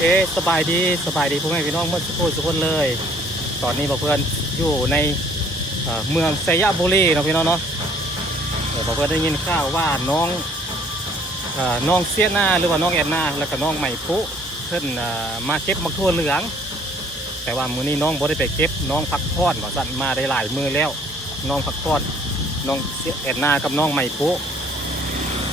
เคสบายดีพ่อแม่พี่น้องเมื่อสักครู่ทุกคนเลยตอนนี้บอกเพื่อนอยู่ในเมืองไซยบุรีนะพี่น้องเนาะบอกเพื่อนได้ยินข่าวว่าน้องเสียนาหรือว่าน้องแอนนาแล้วก็น้องใหม่ปุ๊เพิ่นมาเก็บมักทั่วเหลืองแต่ว่ามื้อนี้น้องบ่ได้ไปเก็บน้องพักผ่อนว่าสั่นมาได้หลายมื้อแล้วน้องพักผ่อนน้องแอนนากับน้องใหม่ปุ๊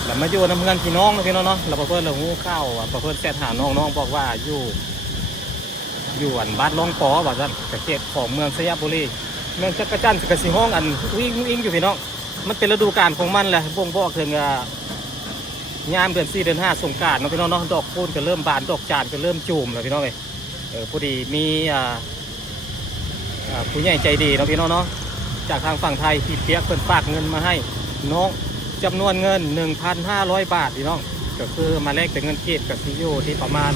แล้วมาอยู่ในเมืองพี่น้องนะพี่น้องเนาะแล้วเพื่อนเราหูข้าวเพื่อนแซดหาน้องบอกว่าอยู่อันบ้านล่องปอว่าสั่นกระเขตของเมืองไซยบุรีเมืองจักรจันทร์กระสีห้องอันวิ่งอยู่พี่น้องมันเป็นฤดูกาลของมันแหละบ่งบอกถึงยามเดือน4 เดือน 5สงกรานต์เนาะพี่น้องเนาะดอกคูณก็เริ่มบานดอกจานก็เริ่มจูมแล้วพี่น้องเลยพอดีมีผู้ใหญ่ใจดีเนาะพี่น้องเนาะจากทางฝั่งไทยพี่เปียกเพิ่นฝากเงินมาให้น้องจำนวนเงิน 1,500 บาทพี่น้องก็คือมาแลกเป็นเงินกีบกับซีโอที่ประมาณ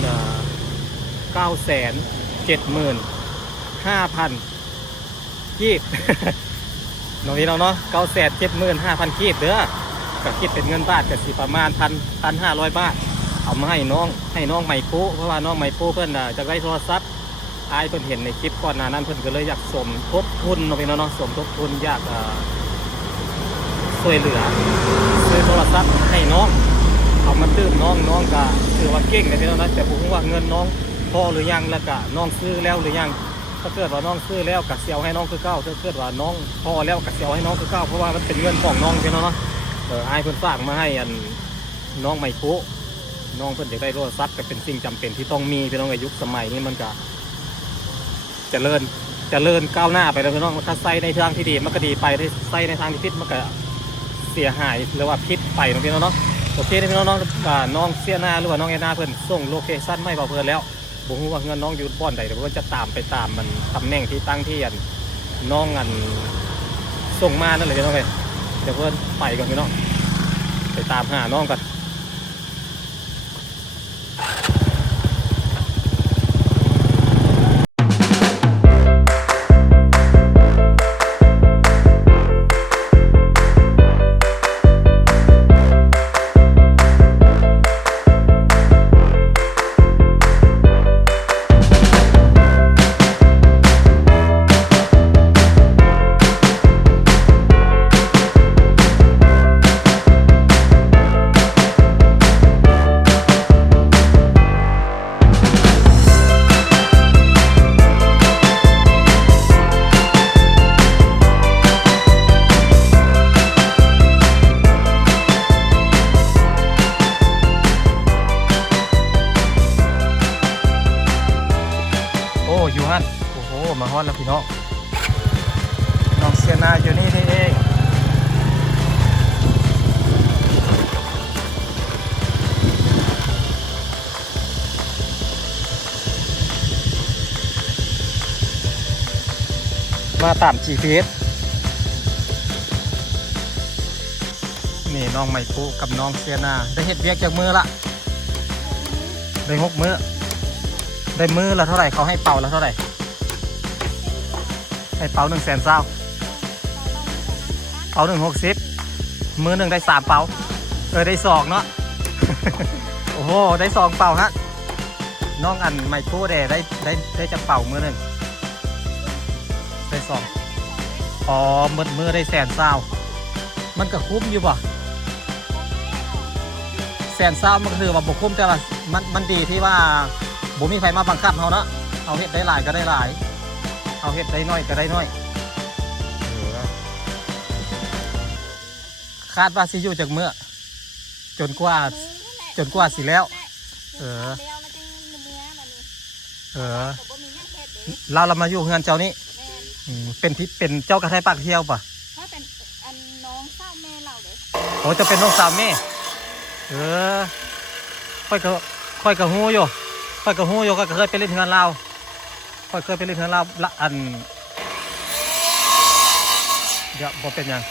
975,000 กีบ น้องพี่น้องเนาะ975,000 กีบเด้อก็คิดเป็นเงินบาทก็สิประมาณ1,500 บาทเอามาให้น้องใหม่ปุ๊เพราะว่าน้องใหม่ปุ๊เพื่อนจะได้โทรศัพท์อายเพื่อนเห็นในคลิปก่อนหน้านั้นเพื่อนก็เลยอยากสมทบทุนน้องพี่น้องเนาะสมทบทุนอยากช่วยเหลือซื้อโทรศัพท์ให้น้องเอามาตื้มน้องก็ถือว่าเก่งนะพี่น้องนะแต่ผมว่าเงินน้องพอหรือยังแล้วก็น้องซื้อแล้วหรือยังถ้าเกิดว่าน้องซื้อแล้วก็เสียให้น้องคือเก้าถ้าเกิดว่าน้องพอแล้วก็เสียให้น้องคือเก้าเพราะว่ามันเป็นเงินของน้องพี่น้องเนาะไอ้เพิ่นฝากมาให้น้องใหม่ปุ๊น้องเพิ่นอยากได้โทรศัพท์ก็เป็นสิ่งจำเป็นที่ต้องมีพี่น้องในยุคสมัยนี้มันก็เจริญก้าวหน้าไปแล้วพี่น้องถ้าใส่ในทางที่ดีมันก็ดีไปถ้าใส่ในทางที่ผิดมันก็เสียหายหรือว่าพิษไปน้องพี่น้องเนาะโอเคนะพี่น้องน้องเสียหน้าหรือว่าน้องแอนนาเพื่อนส่งโลเคชั่นไม่บอกเพื่อนแล้วบอกว่าเงินน้องอยู่บ่อนใดเดี๋ยวเพื่อนจะตามไปตามมันตำแหน่งที่ตั้งที่น้องส่งมานั่นเลยพี่น้องเลยเดี๋ยวเพื่อนไปก่อนพี่น้องไปตามหาน้องก่อนอยู่ฮั่นโอ้โหมาฮอดแล้วพี่น้องน้องเสียนาอยู่นี่เองมาตาม GPS นี่น้องใหม่ปุ๊กับน้องเสียนาได้เฮ็ดเวียกจากมือละได้6 มื้อได้มือละเท่าไหร่เขาให้เป่าละเท่าไหร่ให้เป่า100,000เศร้าเป่า160มือ1ได้3เป่าได้2เนาะ โอ้โหได้2เป่าฮะน้องใหม่คู่ได้จะเป่ามือ1ได้2อ๋อมือได้100,000เศร้ามันก็คุ้มอยู่ป่ะ100,000เศร้ามันก็คือว่าบุคุ้มแต่ว่ามันดีที่ว่าบ่มีใครมาบังคับเขาเนาะเอาเห็ดได้หลายก็ได้หลายเอาเห็ดได้น้อยก็ได้น้อยคาดว่าสิอยู่จากเมื่อจนกว่าสิแล้วเรามาอยู่เฮือนเจ้านี้เป็นเจ้ากระไทยปากเที่ยวป่ะถ้าเป็นน้องสาวแม่เราเด้โอ้จะเป็นน้องสาวแม่ค่อยก็หู้อยู่ค่อยก็หู้อยู่ก็เคยไปเล่นเฮือนเราค่อยเคยไปเล่นเฮือนเราละเดี๋ยวบอกเป็นยัง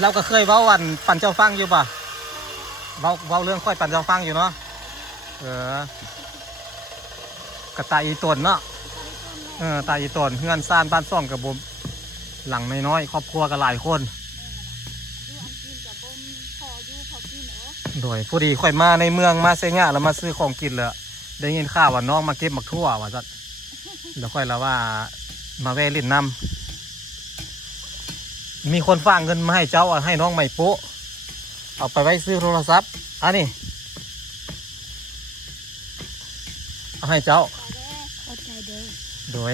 เราก็เคยเว้าปั่นเจ้าฟังอยู่ป่ะเว้าเรื่องค่อยปั่นเจ้าฟังอยู่เนาะกระต่ายอีตนเนาะตายอีตนเฮือนซ่านบ้านซ่องกับบ่มหลังน้อยๆครอบครัวก็หลายคน โดยผู้ดีค่อยมาในเมืองมาเซงะแล้วมาซื้อของกินเลยได้ยินข่าวว่าน้องมาเก็บหมักทั่วว่าจัดแล้วค่อยแล้วว่ามาแวะเล่นน้ำมีคนฝากเงินมาให้เจ้าให้น้องใหม่ปุ๊เอาไปไว้ซื้อโทรศัพท์อันนี้เอาให้เจ้าโดย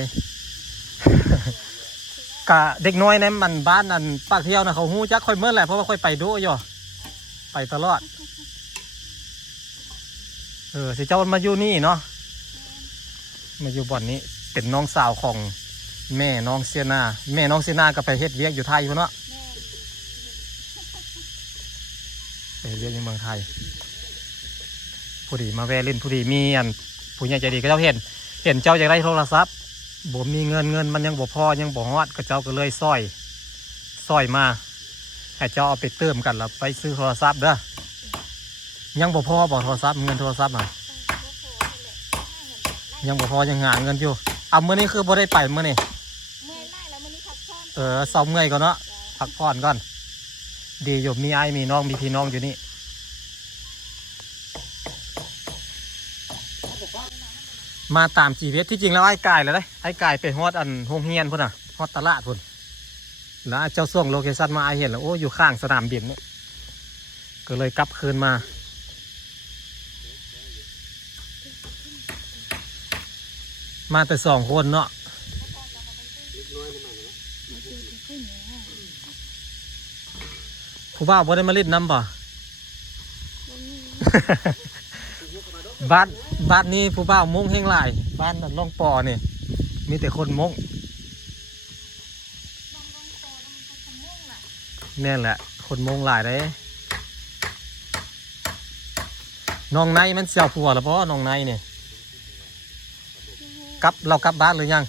กะเด็กน้อยในมันบ้านนั่นปากเที่ยวนะเขาหู้จักค่อยเมื่อแหละเพราะว่าค่อยไปดูอยู่ไปตลอดสิเจ้ามาอยู่นี่เนาะมาอยู่บ่อนนี้เป็นน้องสาวของแม่น้องเซียนาแม่น้องเซียนาก็ไปเฮ็ดเวียกอยู่ไทยพุ่นเนาะไปเฮ็ดเวียกในเมืองไทยผู้ดีมาแวะเล่นผู้ดีมีอันผู้ใหญ่ใจดีก็เจ้าเห็นเจ้าอยากได้โทรศัพท์บ่มีเงินมันยังบ่พอยังบ่ฮอดก็เจ้าก็เลยซอยมาให้เจ้าเอาไปเติมกันแล้วไปซื้อโทรศัพท์เด้อยังบ่พอบ่โทรศัพท์เงินโทรศัพท์น่ะยังบ่พอยังหาเงินอยู่เอามื้อนี้คือบ่ได้ไปมื้อนี้เมื่อยไล่แล้วมื้อนี้พักผ่อนเศร้าเมื่อยก่อนเนาะพักผ่อนก่อนดีอยู่มีอ้ายมีน้องมีพี่น้องอยู่นี่มาตาม GPS ที่จริงแล้วไอ้กายเลยไอ้กายไปฮอดอันโรงเรียนพุ่นน่ะฮอดตลาดพุ่นแล้วเจ้าส่งโลเคชั่นมาไอ้เห็นแล้วโอ้อยู่ข้างสนามบินเนี่ยก็เลยกลับคืนมาแต่2 คนเนาะผู้บ่าวบ่ได้มาเล่นน้ำป่ะ บ้านนี้ผู้บ่าวมุ้งแห้งหลายบ้านล่องปอนี่มีแต่คนมุ้งนี่แหละคนมุ้งหลายเลยน้องในมันเสียวผัวแล้วเพราะน้องในเนี่ยเรากลับบ้านหรือยัง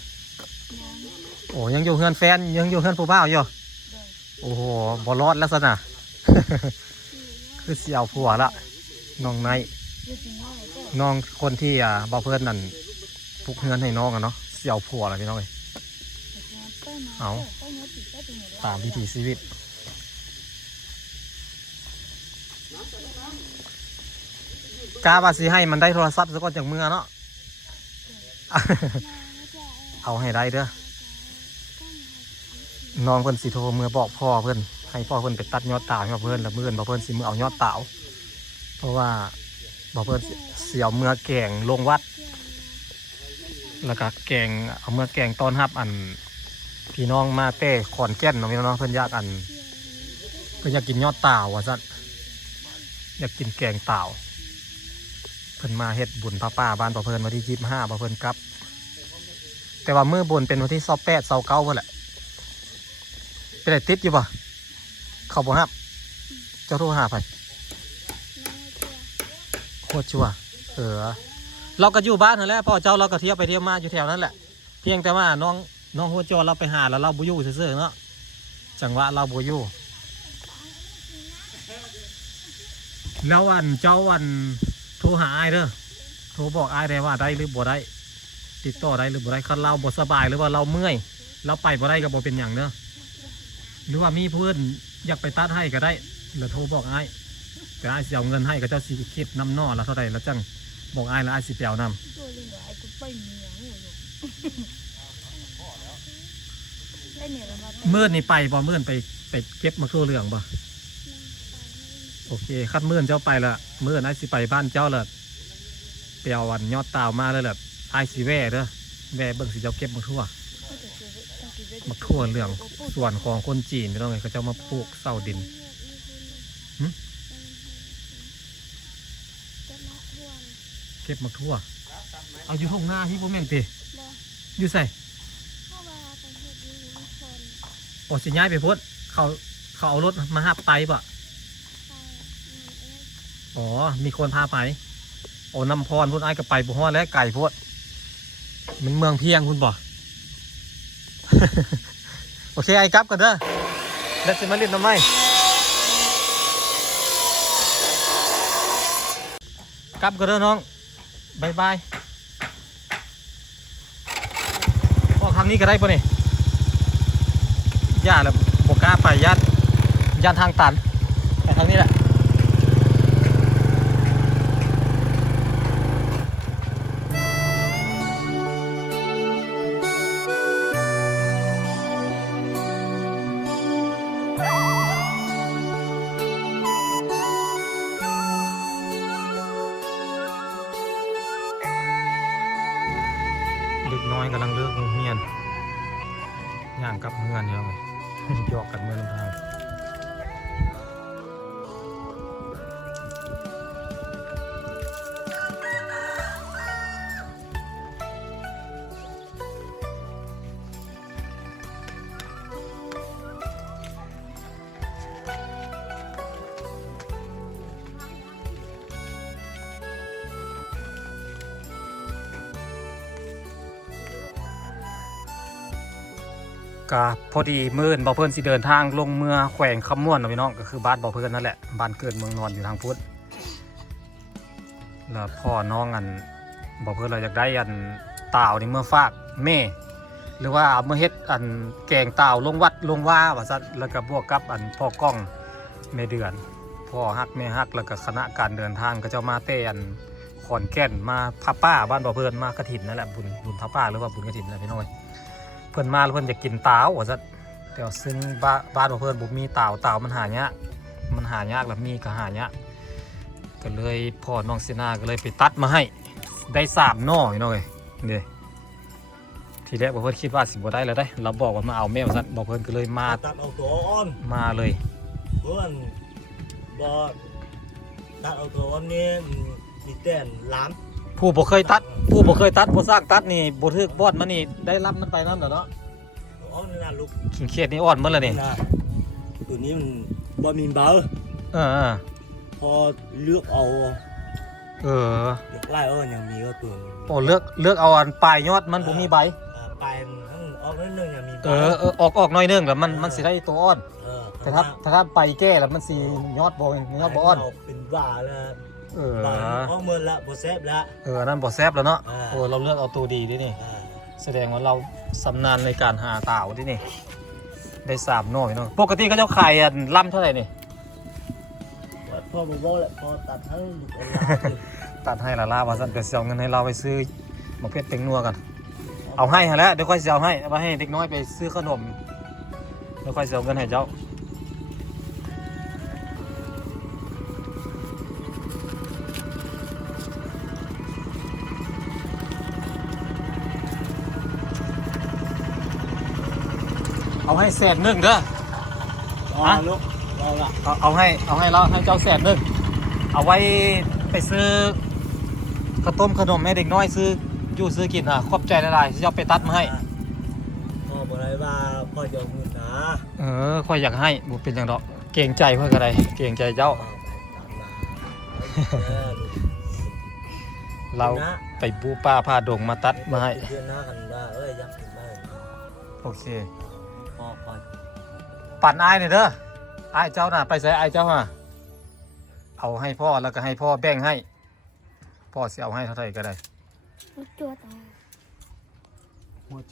โอ้ยังอยู่เฮือนแฟนยังอยู่เฮือนผู้บ่าวอยู่โอ้โหบ่รอดแล้วสินะ คือเสียวผัวละน้องในน้องคนที่บ่าวเพื่อนนั่นพุกเฮือนให้น้องเนาะเสี่ยวผัวอะไรพี่น้องเลยเอาตามวิถีชีวิตกาบาสีให้มันได้โทรศัพท์ซะก่อนจากเมื่อเนาะ เอาให้ได้เด้อน้องเพิ่นสิโทรเมื่อบอกพ่อเพิ่นให้พ่อเพิ่นไปตัดยอดตาให้เพิ่นแล้วมื้อบ่าวเพิ่นสิมือเอายอดเต่าเพราะว่าบอกเพื่อนเสี่ยวเมื่อแกงลงวัดแล้วก็แกงเอาเมื่อแกงต้อนรับอันพี่น้องมาเต้ขอนแก่นเนาะพี่น้องเพื่อนอยากกินยอดเต่าว่ะสั่นอยากกินแกงเต่าเพิ่นมาเฮ็ดบุญป้าบ้านเพิ่นวันที่25เพิ่นกลับแต่ว่ามื้อบุญเป็นวันที่28 29เพิ่นแหละเป็นได้ติดอยู่ป่ะเขาบ่ฮับเจ้าโทรหาไผโคตรชัวเราก็อยู่บ้านนั่นแหละพ่อเจ้าเราก็เที่ยวไปเที่ยวมาอยู่แถวนั้นแหละเพียงแต่ว่าน้องโคตรชัวเราไปหาแล้วเราบุยู่ซื่อๆเนาะจังหวะเราบุยู่แล้วเจ้าโทรหาอ้ายเด้อโทรบอกอ้ายได้ว่าได้หรือบ่ได้ติดต่อได้หรือบ่ได้คันเราบ่สบายหรือว่าเราเมื่อยเราไปบ่ได้ก็บ่เป็นอย่างเด้อหรือว่ามีเพื่อนอยากไปตัดให้ก็ได้แล้วโทรบอกอ้ายแต่ไอ้สิเอาเงินให้ก็เจ้าสิคิดน้ำนอแล้วเท่าไรแล้วจังบอกไอ้แล้วไอ้สิเปียวนำมื่นนี่ไปบ่มื่นไปเก็บมาทั่วเรื่องบ่โอเคคัดมื่นเจ้าไปละมื่นไอ้สิไปบ้านเจ้าละเปียวยอดเต่ามาเลยละไอ้สิแว่เด้อแว่เบิ่งสิเจ้าเก็บมาทั่วเรื่องส่วนของคนจีนไม่ต้องไงเขาเจ้ามาปลูกเสาดินเก็บมาทั่วเอาอยู่ห้องหน้าที่พวกแม่งตีอยู่ใส่โอ้สิย้ายไปพุทธเขาเอารถมาหับไปป่ะอ๋อมีคนพาไปโอ้นำพรพุทธไอ้ก็ไปบุหัวและไก่พุทธมันเมืองเพียงคุณบ่ โอเคไอ้กลับกันเด้อแล้วจะมาเล่นทำไมกลับกันเด้อน้องบายบายพอครั้งนี้ก็ได้ป่ะเนี่ยย่าแล้วบอกกล้าไปย่านทางตันแต่ครั้งนี้แหละ น้อยกำลังเลือกโรงเรียนย่างกับเพื่อนเยอะเลย หยอกกันเมื่อลำพังก็พอดีมื้อบ่เพิ่นสิเดินทางลงเมืองแขวงคำม่วนนะพี่น้องก็คือบ้านบ่เพิ่นนั่นแหละบ้านเกิดเมืองนอนอยู่ทางพุทธแล้วพ่อน้องอันบ่เพิ่นเราอยากได้อันต่าวนี่เมื่อฝากแม่หรือว่าเอามื่อเฮ็ดอันแกงต่าวลงวัดลงว่าว่าซั่นแล้วก็บวกกับอันพ่อกล้องแม่เดือนพ่อฮักแม่ฮักแล้วก็คณะการเดินทางก็เจ้ามาเต้อันขอนแก่นมาพับป้าบ้านบ่เพิ่นมากฐินนั่นแหละบุญพับป้าหรือว่าบุญกฐินนั่นแหละพี่น้องเพิ่นมาแล้วเพิ่นอยากกินตาวว่าซั่นแต่ว่าซึ่งบ้านของเพิ่นบ่มีตาวมันหายากแล้วมีก็หายากก็เลยพ่อน้องเสนาก็เลยไปตัดมาให้ได้3หน่อพี่น้องเอ้ยเด้ทีแรกบ่เพิ่นคิดว่าสิบ่ได้แล้วได้เราบอกว่ามาเอาแม่ว่าซั่นบ่เพิ่นก็เลยมาตัดเอาตัวอ่อนมาเลยเพื่อนบ่ตัดเอาตัวอ่อนนี่มีแต่ล้ำผู้บ่เคยตัดบ่สร้างตัดนี่บ่ถึกบอดมันนี่ได้รับมันไปนำเนาะอ่อนน่ะลูกขิงเขียดนี่อ่อนหมดแล้วนี่ตัวนี้มันบ่มีเบาพอเลือกเอาเลือกไล่ยังมีก็ตัวโอ้เลือกเอาอันปลายยอดมันบ่มีใบปลายออกนิดนึงยังมีใบออกหน่อยนึงแล้วมันสิได้ตัวอ่อนแต่ถ้าไปแก้แล้วมันสิยอดบ่อ่อนเป็นว่าแล้วออกเมื่อละบ่แซ่บละนั่นบ่แซ่บแล้วเนาะโอ้เราเลือกเอาตัวดีดินี่แสดงว่าเราสำนาญในการหาต่าวดินี่ได้3หน่อยเนาะปกติก็เจ้าขายลำเท่าไหร่นี่พอบอกแหละพอตัดให้ลูกตัดให้ละลาว่าซั่นก็สิเอาเงินให้เราไปซื้อมะเขือเต็งนัวกันเอาให้หั่นแหละเดี๋ยวค่อยสิเอาให้เอาไปให้เด็กน้อยไปซื้อขนมเดี๋ยวค่อยสิเอาเงินให้เจ้าเอาให้100,000เด้อลูกเอาให้เราให้เจ้า100,000เอาไว้ไปซื้อข้าวต้มขนมแม่เด็กน้อยซื้ออยู่ซื้อกินขอบใจหลายๆที่เจ้าไปตัดมาให้พ่อบอกเลยว่าพ่อจะเอาเงินนะค่อยอยากให้บ่เป็นอย่างดอกเกรงใจเพื่ออะไรเกรงใจเจ้าเราไปบูป้าพาดงมาตัดมาให้โอเคปั่นอ้ายหน่อยเด้ออ้ายเจ้าน่ะไปใส่อ้ายเจ้าเอาให้พ่อแล้วก็ให้พ่อแบ่งให้พ่อสิเอาให้เท่าไหร่ก็ได้หัวจั่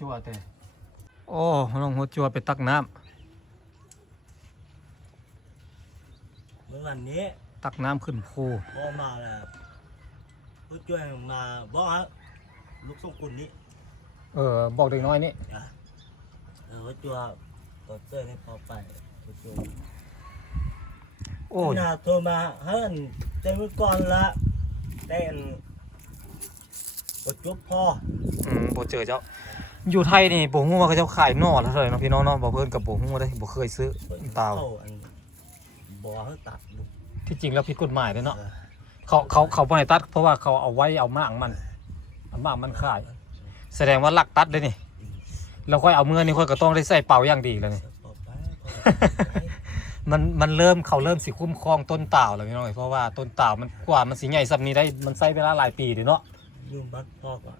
วแต่โอ้น้องหัวจั่วไปตักน้ำเมื่อวันนี้ตักน้ำขึ้นภูพ่อมาแล้วหัวจั่วมาบอกฮะลูกส่งกุลนี้บอกเด็กน้อยนี่หัวจั่วก็เจอให้พอไปหัวจั่วโอ้น่าโทรมาเฮ้ยเต็มก่อนละแต่บ่จบพอบ่เจอเจ้าอยู่ไทยนี่บ่ฮู้ว่าเขาเจ้าขายหน่อแล้วเท่าไหร่เนาะพี่น้องเนาะบ่เพิ่นกับบ่ฮู้ได้บ่เคยซื้อตาวบ่เฮาตัดลูกที่จริงแล้วผิดกฎหมายเด้เนาะเขาบ่ให้ตัดเพราะว่าเขาเอาไว้เอามากมันขายแสดงว่าลักตัดเด้นี่แล้วค่อยเอาเมื่อนี่ค่อยก็ต้องได้ใส่เป่าอย่างดีแล้วนี่มันเริ่มสิคุ้มครองต้นต่าวแล้วพี่น้องเพราะว่าต้นต่าวมันกว่ามันสิใหญ่สับนี้ได้มันใช้เวลาหลายปีเด้เนาะยืมบัตรพ่อก่อน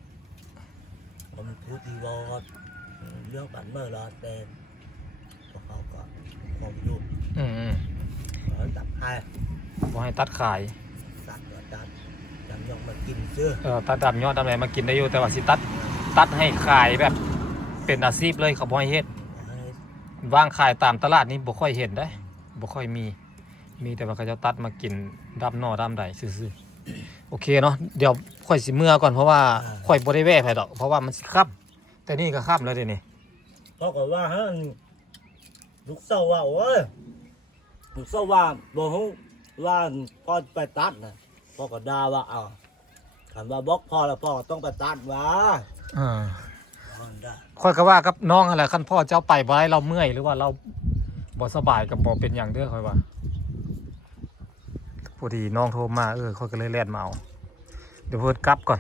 ผมพูดทีวอลเรื่องปั่นเมื่อรอเต็มเขาก็ของยุ่งตัดให้บ่ให้ตัดขายตัดดำยอดมากินซื้อตัดดำยอดดำอะไรมากินได้อยู่แต่ว่าสิตัดให้ขายแบบเป็นอาชีพเลยเขาบ่ให้เฮ็ดวางขายตามตลาดนี่บ่ค่อยเห็นได้บ่ค่อยมีแต่ว่าเขาจะตัดมากินดำหน่อดำใดซื่อๆโอเคเนาะเดี๋ยวค่อยสิเมื่อก่อนเพราะว่าค่อยบ่ได้แว่ไผดอกเพราะว่ามันสิค่ำแต่นี่ก็ค่ำแล้วเดี๋ยวนี้ก็ว่าฮะลูกเต้าว่าโอ้ยลูกเต้าว่าบ่ฮู้ว่าพ่อไปตัดน่ะพ่อก็ด่าว่าคันว่าบอกพ่อแล้วพ่อต้องไปตัดว่า มันได้ ค่อยก็ว่ากับน้องอะไรคันพ่อเจ้าไปบ่ได้เราเมื่อยหรือว่าเราบ่สบายกับบ่เป็นอย่างเด้อค่อยว่าพอดีน้องโทรมาค่อยก็เลยแล่นมาเอาเดี๋ยวเพิ่นกลับก่อน